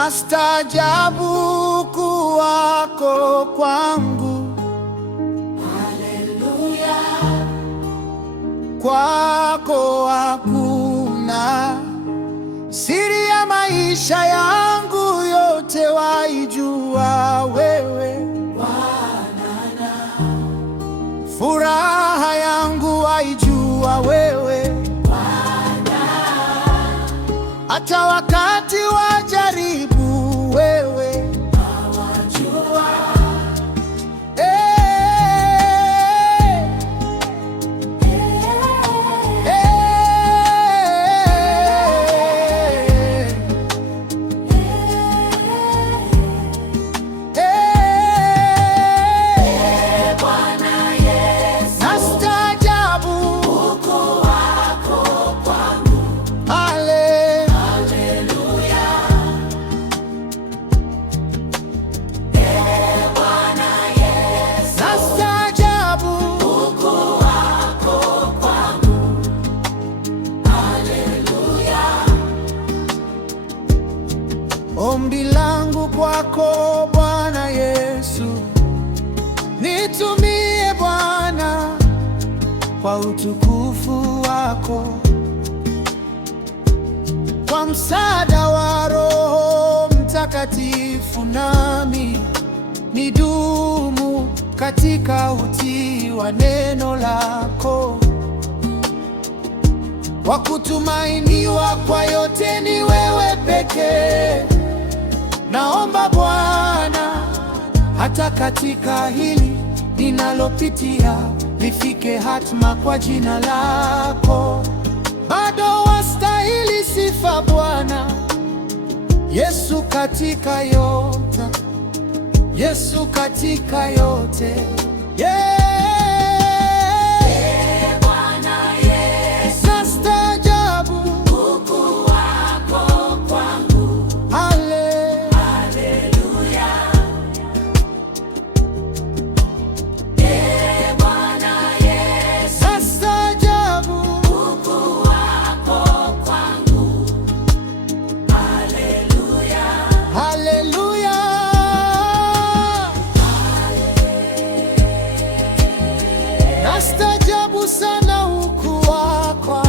Nastaajabu kuwako kwangu. Haleluya. Kwako hakuna siri ya maisha yangu, yote waijua wewe Bwana. Furaha yangu waijua wewe Bwana. Hata wakati wa jaribu wewe Wajua. Bwana Yesu. Nastaajabu Ukuu wako kwangu. Haleluya. Bwana Yesu. Nastaajabu Ukuu wako kwangu. Haleluya. ombi langu kwako Bwana Yesu, nitumie Bwana kwa utukufu wako, kwa msaada wa Roho Mtakatifu, nami nidumu katika utii wa neno lako. Wa kutumainiwa kwa yote ni wewe pekee. Naomba Bwana, hata katika hili ninalopitia, lifike hatma kwa jina lako. Bado wastahili sifa Bwana Yesu, katika yote, Yesu katika yote, yeah. Bwana Yesu. Nastaajabu Ukuu wako kwangu. haleluya. Haleluya. Bwana Yesu. Nastaajabu Ukuu wako kwangu. Haleluya. haleluya. Nastaajabu sana ukuu wako.